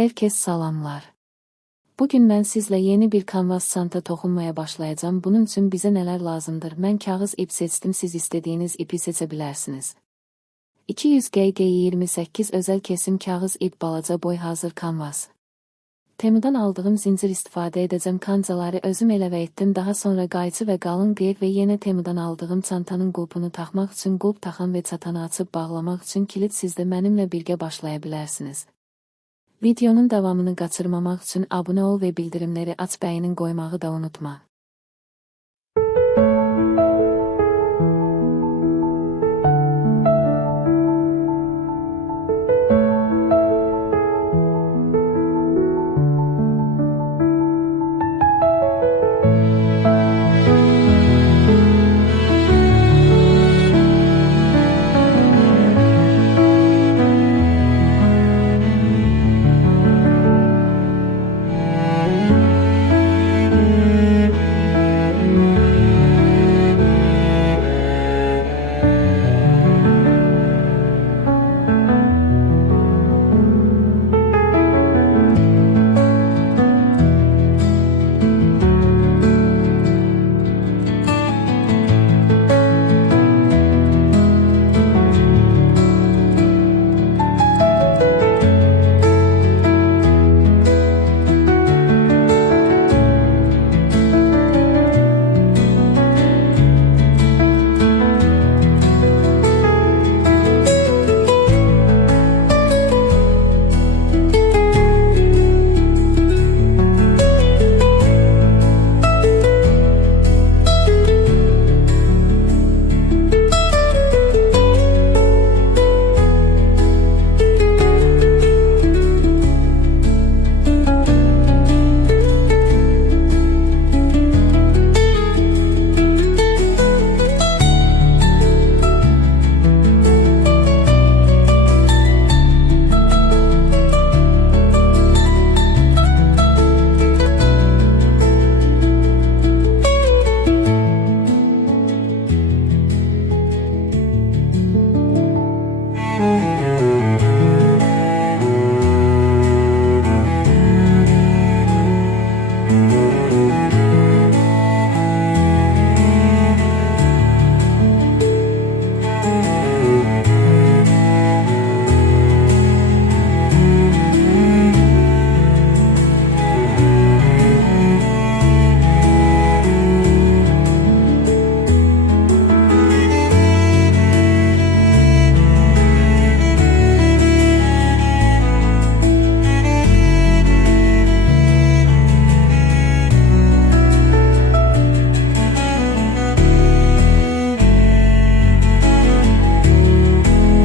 Herkes salamlar. Bugün mən sizlə yeni bir kanvas çanta toxunmaya başlayacağım. Bunun üçün bizə nələr lazımdır? Mən kağız ip seçdim, siz istədiyiniz ipi seçə bilərsiniz. 200 GG 28 özel kesim kağız ip, balaca boy, hazır kanvas. Temudan aldığım zincir istifadə edəcəm. Kancaları özüm əlavə etdim. Daha sonra qayçı və qalın qeyq və yenə temudan aldığım çantanın qulpunu taxmaq üçün qulp taxan və çatanı açıb bağlamaq üçün kilit. Siz də mənimlə birgə başlaya bilərsiniz. Videonun davamını qaçırmamaq üçün abunə ol və bildirimləri aç, beyinin qoymağı da unutma.